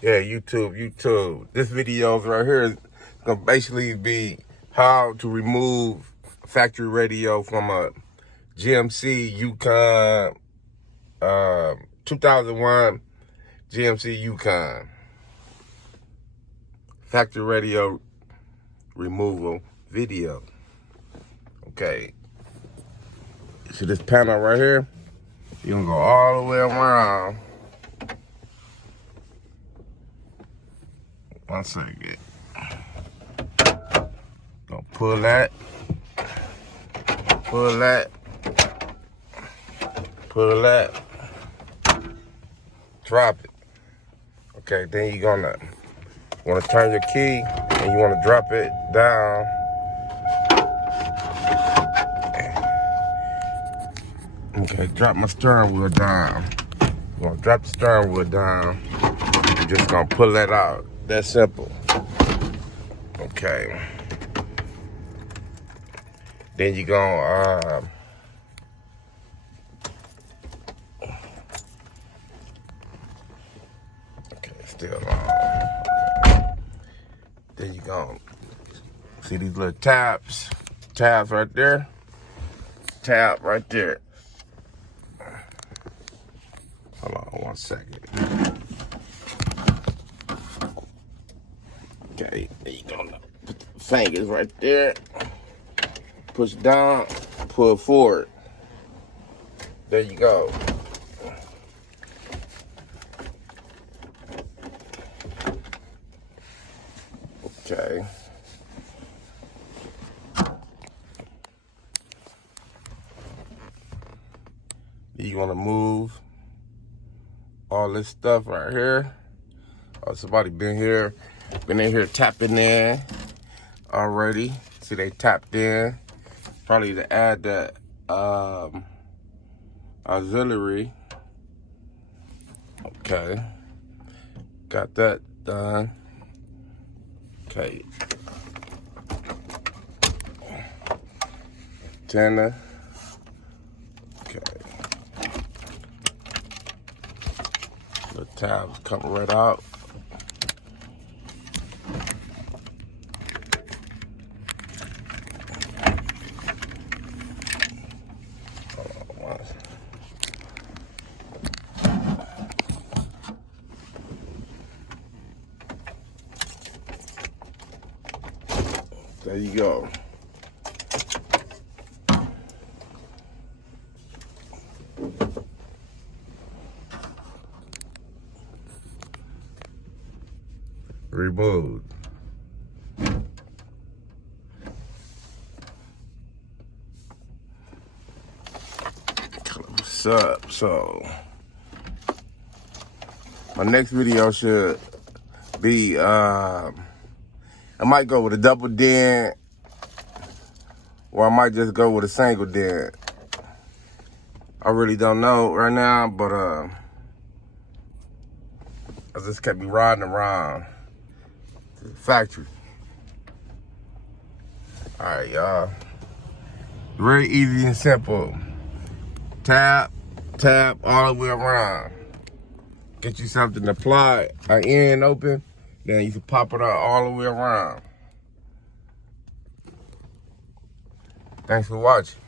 Yeah, YouTube. This video right here is gonna basically be how to remove factory radio from a GMC Yukon 2001 GMC Yukon. Factory radio removal video. Okay. See this panel right here? You're gonna go all the way around. One second. Gonna pull that, drop it. Okay, then you're gonna wanna turn your key and you wanna drop it down. Okay, drop my steering wheel down. I'm gonna drop the steering wheel down. You're just gonna pull that out. That's simple. Okay. Then you're gonna okay, still on. Then you're gonna see these little tabs right there. Tab right there. Hold on 1 second. Okay, there you go. Put the fingers right there. Push down, pull forward. There you go. Okay. You want to move all this stuff right here. Oh, somebody been in here tapping in already. See, they tapped in. Probably to add the auxiliary. Okay. Got that done. Okay. Antenna. Okay. The tabs come right out. There you go. Removed. What's up? So, my next video should be, I might go with a double dent, or I might just go with a single dent. I really don't know right now, but I just kept me riding around the factory. All right, y'all. Very easy and simple. Tap all the way around. Get you something to apply an end open, then you can pop it out all the way around. Thanks for watching.